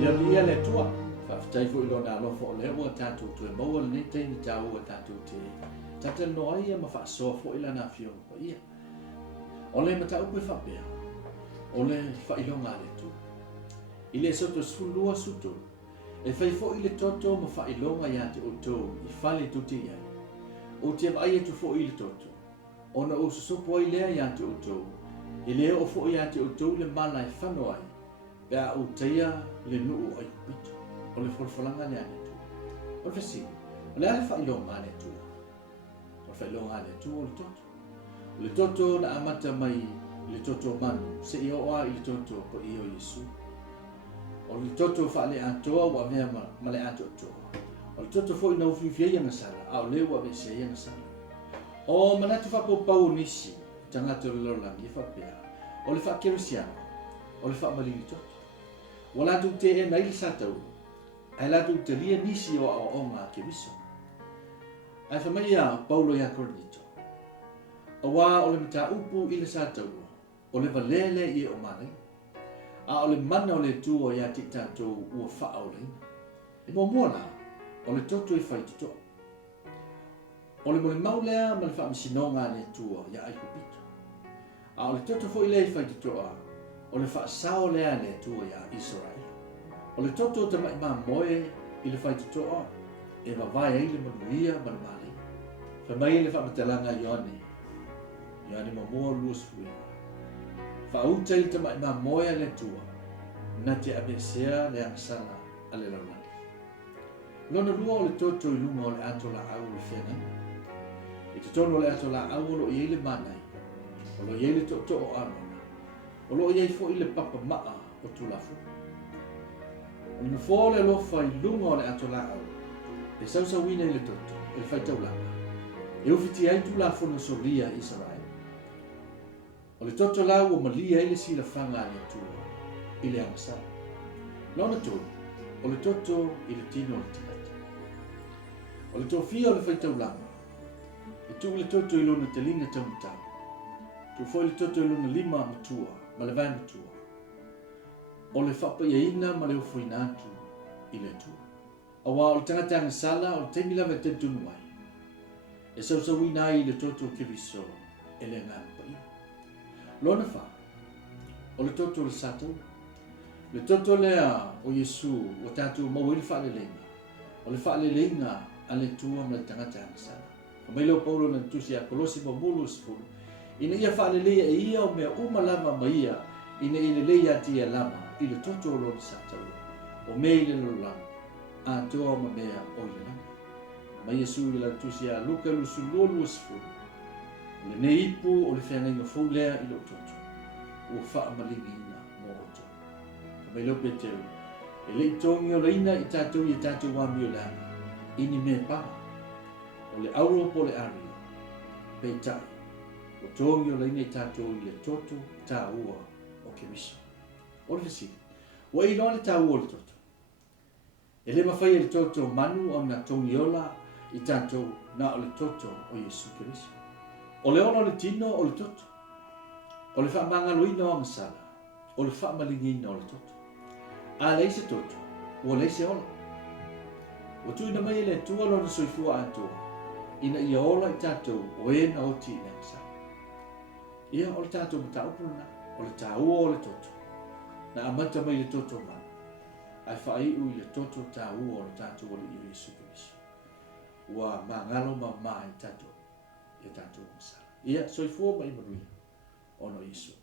ia le tua whaftai fo ilo na lo fo le ua tātou tu e maua le te ni tā ua tātou te tata noa ia ma whaasoa fo ila na fio o ia o le mata upe whapea o le whailonga le tu i le soto sulua suto e whai fo i le toto ma whailonga ia te o tō i whale tu te iai o te ai e tu fo i le toto ona o susopo ai lea ia te o tō i lea o fo ia te o tō le mana e whano ai pea o teia le nuu ai kupito o le wholwhalanga le ane tu o le whasi o le ale whailonga le tu o le whailonga le tu o le toto na amata mai le toto manu se i oa i le toto po i o Yesu o le toto whaale atoa wa mea ma le ato atoa o le toto fo i nau whiwhia ia ngasala a o le ua vese ia ngasala o manatu whapopau nisi tangata o le lorangi e whapea o le whakerisiana o le whamalini toto wala tu te e nei le satau ai la tu te lia nisi o o ngā ke miso ai whamai a Paulo ia Korinito a wā o le mata upu i le satau o le valele i o mare a o le mana o le tu o ia tik tātou ua wha o le e mo mola o le toto i whai tuto o le maulea ma le wha misinonga le tu o ia ai kupito a o le toto fo i le i whai tuto a o le whaasao lea le tua ia Israel. O le toto te mai moe i le whaitutoa e mawai ai le manuia ma le male. Whamai le whamatalanga Ioane. Ioane mamua luas fuia. Whauta i te mai moe le tua na te abesea le angsana a le laurani. Lona lua o le toto i lunga o le ato la au le whiana. I te tono le ato la au o lo i le manai. O lo i le toto o ano. O lo iai fo i le papa maa o tulafu. O le mafo le lofa i lunga o le ato la au. E sausawina i le toto, e le whaitaulanga. E ufiti ai tulafu na soria Israel. O le toto lau o malia i le sila whanga ni atua, i le angasa. Lona tō, o le toto i le tino o le tingata. O le tōwhia o le whaitaulanga. E tu le toto i lona te linga taumutau. Tu fo le toto i lona lima matua. Ma le vai matua. O le whapa iaina ma le ufuina atu i le tua. A wā o le tangata angasala o le teimila me te tunu mai. E sausawina ai le toto kiriso e le ngāpai. Lona wha, o le toto le satou. Le toto lea o Yesu o tātou mau i le wha le lenga. O le wha le lenga a le tua ma le tangata angasala. O mai leo Paulo na tusi a Kolosi ma mulu sifuru. Ina ia whaalelea e ia o mea umalama ma ia ina ile leia tia lama i le toto o lona satau o mea i le lolanga a toa ma mea o i le langa. Ma Yesu i la tusi a Luka lusu lolu asifuru. Le ne ipu o le whenenga fōlea i lo toto o wha malingi ina mo oto. Ka mai lope teo e le itongi o reina i tātou wami o lana ini me pa o le auro po le ari pe tai. O tongi o leina i tātou i le toto tā ua o ke miso. O le whasiri. Wa i noa le tā ua o le toto. E le mawhai le toto manu o na tongi ola i tātou na o le toto o Yesu ke miso. O le ono le tino o le toto. O le whaamangaloina o ngasala. O le whaamalingina o le toto. A leise toto. O leise ola. O tuina mai le tua lona soifua atoa. Ina ia ola i tātou o e na oti i ngasala. Ia o le tātou mataupuna, o le tāua o le toto. Na amata mai le toto man. Ai whaiu i le toto tāua o le tātou o le i Yesu Kristo. Ua mangalo ma mai tātou. Ia tātou masala. Ia soifua mai manuia. Ono Yesu.